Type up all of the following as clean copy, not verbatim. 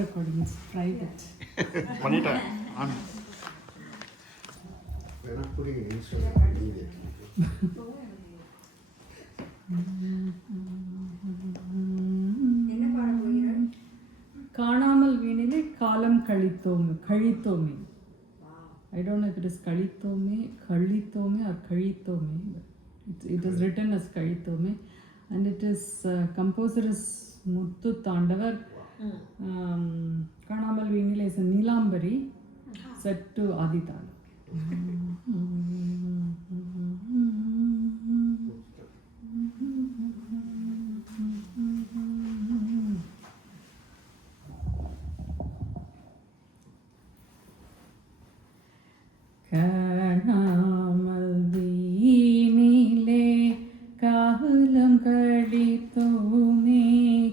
recording is private. பண்ணிட்டேன் காணாமல் வீணிலே காலம் கழித்தோமே. I don't know if it is கழித்தோமே or கழித்தோமே. It is written as கழித்தோமே and it is composer is Muthu Tandavar. காணாமல் வீணிலே is a Nilambari set to Aditala. காணாமல் வீணிலே காலம் கழித்தோமே.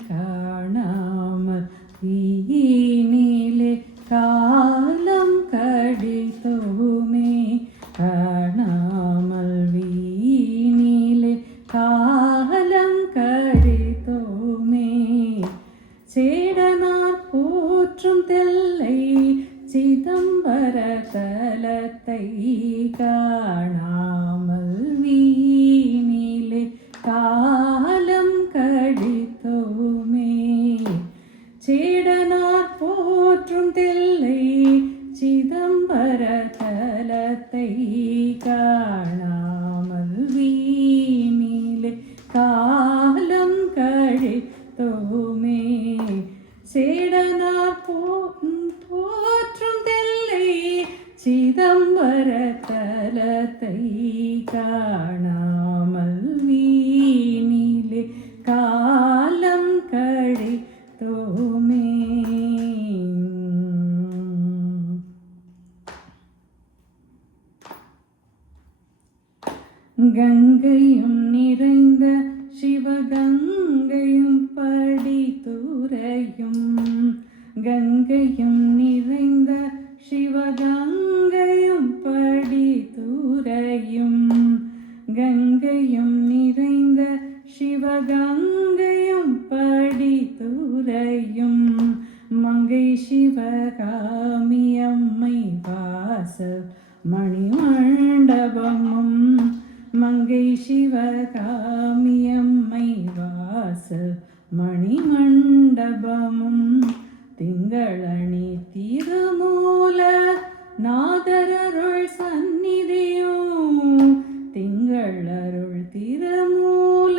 காணாமல் வீணிலே காலம் கழித்தோமே. காணாமல் வீணிலே காலம் கழித்தோமே. சேடனார் போற்றும் தெல்லை சிதம்பர தலத்தை காணாமல் வீணிலே காலம் கழித்தோமே. சேடனார் போற்றும் தெல்லை சிதம்பர தலத்தை காணாமல் வீணிலே காலம் கழித்தோமே. சேடனார் போற்றும் தெல்லை சிதம்பர தலத்தை காணாமல் வீணிலே காலம் கழித்தோமே. கங்கையும் நிறைந்த சிவகங்கையும் படித்துறையும். கங்கையும் நிறைந்த சிவகங்கையும் படித்துறையும். கங்கையும் நிறைந்த சிவகங்கையும் படித்துறையும். மங்கை சிவகாமி அம்மை வாசல் மணிமண்டபமும். மங்கை சிவகாமி அம்மை வாசல் மணிமண்டபமும். திங்களணி திருமூல நாதரருள் சந்நிதியும். திங்களருள் திருமூல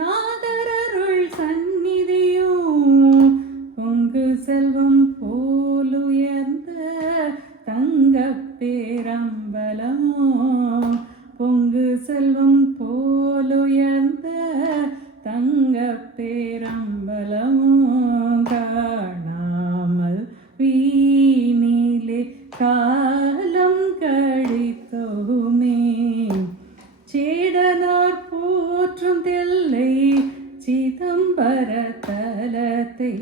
நாதரருள் சந்நிதியும். பொங்கு செல்வம் போலுயர்ந்த தங்கப் பேரம்பலமோ. பொங்கு செல்வம் போலுயர்ந்த தங்கப் பேரம்பலமோ. காணாமல் வீணிலே காலம் கழித்தோமே. சேடனார் போற்றும் தெல்லை சிதம்பர தலத்தை